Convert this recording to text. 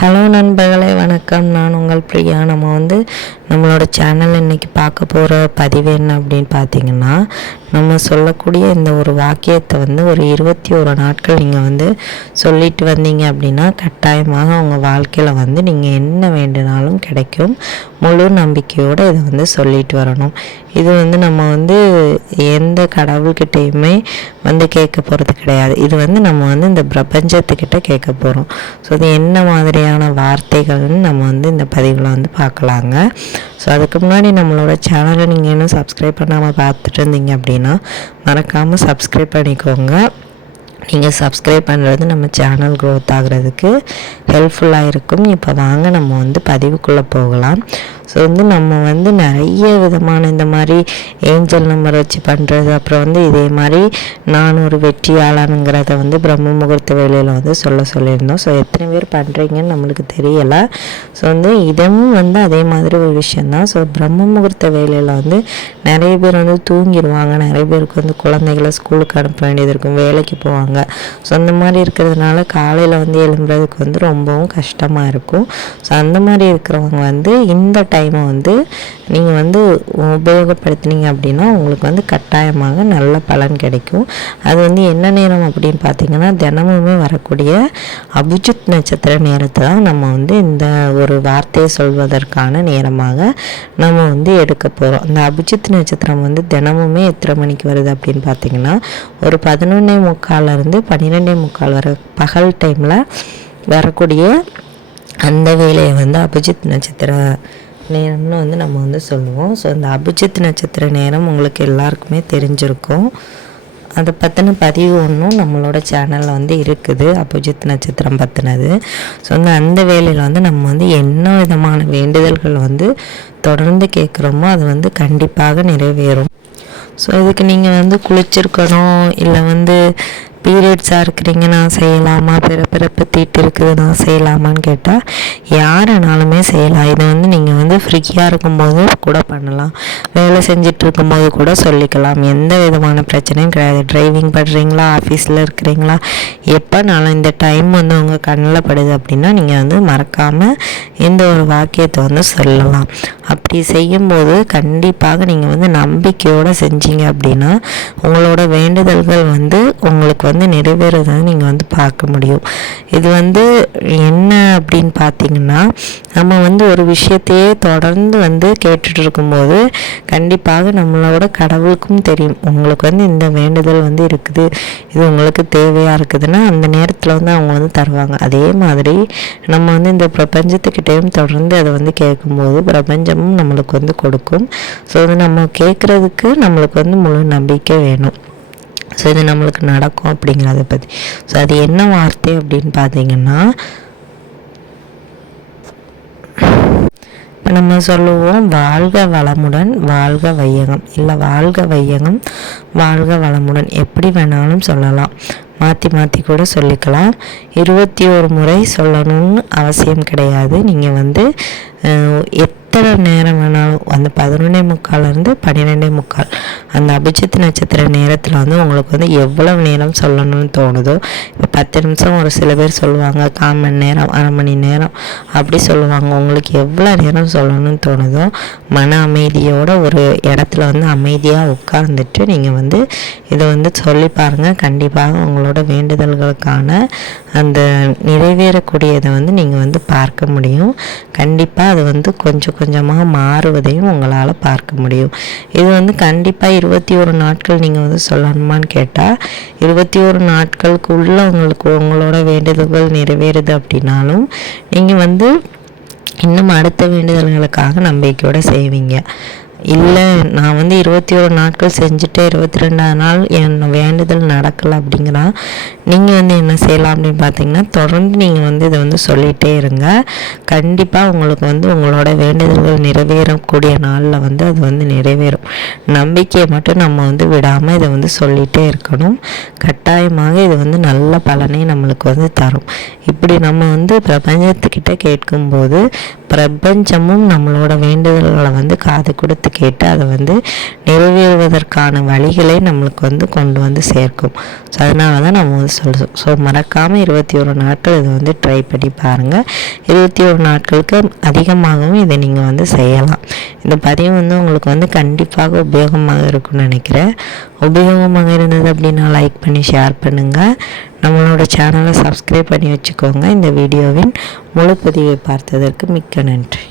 Hello நண்பர்களே, வணக்கம். நான் உங்கள் பிரியா. நம்மளோட சேனல் இன்றைக்கி பார்க்க போகிற பதிவு என்ன அப்படின்னு பார்த்தீங்கன்னா, நம்ம சொல்லக்கூடிய இந்த ஒரு வாக்கியத்தை ஒரு 21 நாட்கள் நீங்கள் சொல்லிட்டு வந்தீங்க அப்படின்னா கட்டாயமாக உங்கள் வாழ்க்கையில் நீங்கள் என்ன வேண்டுனாலும் கிடைக்கும். முழு நம்பிக்கையோடு இதை சொல்லிட்டு வரணும். இது நம்ம எந்த கடவுள்கிட்டையுமே கேட்க போகிறது கிடையாது. இது நம்ம இந்த பிரபஞ்சத்துக்கிட்ட கேட்க போகிறோம். ஸோ இது என்ன மாதிரியான வார்த்தைகள்னு நம்ம இந்த பதிவில் பார்க்கலாங்க. ஸோ அதுக்கு முன்னாடி நம்மளோட சேனலை நீங்கள் இன்னும் சப்ஸ்கிரைப் பண்ணாமல் பார்த்துட்டு இருந்தீங்க அப்படின்னா மறக்காமல் சப்ஸ்கிரைப் பண்ணிக்கோங்க. நீங்கள் சப்ஸ்கிரைப் பண்ணுறது நம்ம சேனல் க்ரோத் ஆகிறதுக்கு ஹெல்ப்ஃபுல்லாக இருக்கும். இப்போ வாங்க நம்ம பதிவுக்குள்ளே போகலாம். ஸோ நம்ம நிறைய விதமான இந்த மாதிரி ஏஞ்சல் நம்பர் வச்சு பண்ணுறது, அப்புறம் இதே மாதிரி நான் ஒரு வெற்றியாளனுங்கிறத பிரம்ம முகூர்த்த வேலையில் சொல்லியிருந்தோம். ஸோ எத்தனை பேர் பண்ணுறீங்கன்னு நம்மளுக்கு தெரியலை. ஸோ இதுவும் அதே மாதிரி ஒரு விஷயந்தான். ஸோ பிரம்ம முகூர்த்த வேலையில் நிறைய பேர் தூங்கிடுவாங்க. நிறைய பேருக்கு குழந்தைகளை ஸ்கூலுக்கு அனுப்ப வேண்டியது இருக்கும், வேலைக்கு போவாங்க. ஸோ அந்த மாதிரி இருக்கிறதுனால காலையில் எழும்புறதுக்கு ரொம்பவும் கஷ்டமாக இருக்கும். ஸோ அந்த மாதிரி இருக்கிறவங்க இந்த டைமை நீங்கள் உபயோகப்படுத்தினீங்க அப்படின்னா உங்களுக்கு கட்டாயமாக நல்ல பலன் கிடைக்கும். அது என்ன நேரம் அப்படின்னு பார்த்தீங்கன்னா, தினமுமே வரக்கூடிய அபிஜித் நட்சத்திர நேரத்தை தான் நம்ம இந்த ஒரு வார்த்தையை சொல்வதற்கான நேரமாக நம்ம எடுக்க போகிறோம். இந்த அபிஜித் நட்சத்திரம் தினமுமே எத்தனை மணிக்கு வருது அப்படின்னு பார்த்தீங்கன்னா, ஒரு 11:45 12:45 வரை பகல் டைமில் வரக்கூடிய அந்த வேலையை அபிஜித் நட்சத்திர நேரம்னு நம்ம சொல்லுவோம். ஸோ அந்த அபிஜித் நட்சத்திர நேரம் உங்களுக்கு எல்லாருக்குமே தெரிஞ்சிருக்கும். அதை பற்றின பதிவு ஒன்றும் நம்மளோட சேனலில் இருக்குது, அபிஜித் நட்சத்திரம் பற்றினது. ஸோ அந்த வேலையில் நம்ம என்ன விதமான வேண்டுதல்கள் தொடர்ந்து கேட்குறோமோ அது கண்டிப்பாக நிறைவேறும். ஸோ இதுக்கு நீங்கள் குளிச்சிருக்கணும், இல்லை பீரியட்ஸாக இருக்கிறீங்கன்னா செய்யலாமா, பிறப்பு தீட்டு இருக்குதுன்னா செய்யலாமான்னு கேட்டால் யாருனாலுமே செய்யலாம். இதை நீங்கள் ஃப்ரீயாக இருக்கும்போது கூட பண்ணலாம், வேலை செஞ்சிட்டு இருக்கும்போது கூட சொல்லிக்கலாம். எந்த விதமான பிரச்சனையும் கிடையாது. டிரைவிங் பண்ணுறீங்களா, ஆஃபீஸில் இருக்கிறீங்களா, எப்போனாலும் இந்த டைம் உங்கள் கண்ணில் படுது அப்படின்னா நீங்கள் மறக்காமல் இந்த ஒரு வாக்கியத்தை சொல்லலாம். அப்படி செய்யும்போது கண்டிப்பாக நீங்கள் நம்பிக்கையோடு செஞ்சீங்க அப்படின்னா உங்களோட வேண்டுதல்கள் உங்களுக்கு நிறைவேறதை நீங்கள் பார்க்க முடியும். இது என்ன அப்படின்னு பார்த்தீங்கன்னா, நம்ம ஒரு விஷயத்தையே தொடர்ந்து கேட்டுட்டு இருக்கும்போது கண்டிப்பாக நம்மளோட கடவுளுக்கும் தெரியும் உங்களுக்கு இந்த வேண்டுதல் இருக்குது, இது உங்களுக்கு தேவையாக இருக்குதுன்னா அந்த நேரத்தில் அவங்க தருவாங்க. அதே மாதிரி நம்ம இந்த பிரபஞ்சத்துக்கிட்டையும் தொடர்ந்து அதை கேட்கும்போது பிரபஞ்சமும் நம்மளுக்கு கொடுக்கும். ஸோ இது நம்ம கேட்குறதுக்கு நம்மளுக்கு முழு நம்பிக்கை வேணும். ஸோ இது நம்மளுக்கு நடக்கும் அப்படிங்கிறத பற்றி. ஸோ அது என்ன வார்த்தை அப்படின்னு பார்த்தீங்கன்னா, இப்போ நம்ம சொல்லுவோம் வாழ்க வளமுடன் வாழ்க வையகம், இல்லை வாழ்க வையகம் வாழ்க வளமுடன், எப்படி வேணாலும் சொல்லலாம், மாற்றி மாற்றி கூட சொல்லிக்கலாம். 21 முறை சொல்லணும்னு அவசியம் கிடையாது. நீங்கள் எத்தனை நேரம் வேணாலும் அந்த 11:45 12:45 அந்த அபிஜித் நட்சத்திர நேரத்தில் உங்களுக்கு எவ்வளவு நேரம் சொல்லணும்னு தோணுதோ, இப்போ 10 நிமிஷம் ஒரு சில பேர் சொல்லுவாங்க, 1/4 மணி நேரம், அரை மணி நேரம் அப்படி சொல்லுவாங்க. உங்களுக்கு எவ்வளோ நேரம் சொல்லணும்னு தோணுதோ மன அமைதியோட ஒரு இடத்துல அமைதியாக உட்கார்ந்துட்டு நீங்கள் இதை சொல்லி பாருங்கள். கண்டிப்பாக உங்களோட வேண்டுதல்களுக்கான அந்த நிறைவேறக்கூடியதை நீங்கள் பார்க்க முடியும். கண்டிப்பாக அது கொஞ்சம் கொஞ்சமாக மாறுவதையும் உங்களால் பார்க்க முடியும். இது கண்டிப்பாக 21 நாட்கள் நீங்கள் சொல்லணுமான்னு கேட்டால் 21 நாட்களுக்குள்ளே உங்களுக்கு உங்களோட வேண்டுதல்கள் நிறைவேறுது அப்படின்னாலும் நீங்கள் இன்னும் அடுத்த வேண்டுதல்களுக்காக நம்பிக்கையோடு செய்வீங்க. இல்லை நான் 21 நாட்கள் செஞ்சுட்டு 22ஆவது நாள் என் வேண்டுதல் நடக்கலை அப்படிங்கிறா நீங்கள் என்ன செய்யலாம் அப்படின்னு பார்த்தீங்கன்னா, தொடர்ந்து நீங்கள் இதை சொல்லிகிட்டே இருங்க. கண்டிப்பாக உங்களுக்கு உங்களோட வேண்டுதல்கள் நிறைவேறக்கூடிய நாளில் அது நிறைவேறும். நம்பிக்கையை மட்டும் நம்ம விடாமல் இதை சொல்லிகிட்டே இருக்கணும். கட்டாயமாக இது நல்ல பலனை நம்மளுக்கு தரும். இப்படி நம்ம பிரபஞ்சத்துக்கிட்ட கேட்கும்போது பிரபஞ்சமும் நம்மளோட வேண்டுதல்களை வந்து காது கொடுத்து கேட்டு அதை வந்து நிறைவேறுவதற்கான வழிகளை நம்மளுக்கு வந்து கொண்டு வந்து சேர்க்கும். ஸோ அதனால தான் நம்ம வந்து சொல்கிறோம். ஸோ மறக்காமல் 21 நாட்கள் இதை வந்து ட்ரை பண்ணி பாருங்கள். 21 நாட்களுக்கு அதிகமாகவும் இதை நீங்கள் வந்து செய்யலாம். இந்த பதிவு வந்து உங்களுக்கு வந்து கண்டிப்பாக உபயோகமாக இருக்கும்னு நினைக்கிறேன். உபயோகமாக இருந்தது அப்படின்னா லைக் பண்ணி ஷேர் பண்ணுங்கள். நம்மளோட சேனலை சப்ஸ்கிரைப் பண்ணி வச்சுக்கோங்க. இந்த வீடியோவின் முழு பதிவை பார்த்ததற்கு மிக்க நன்றி.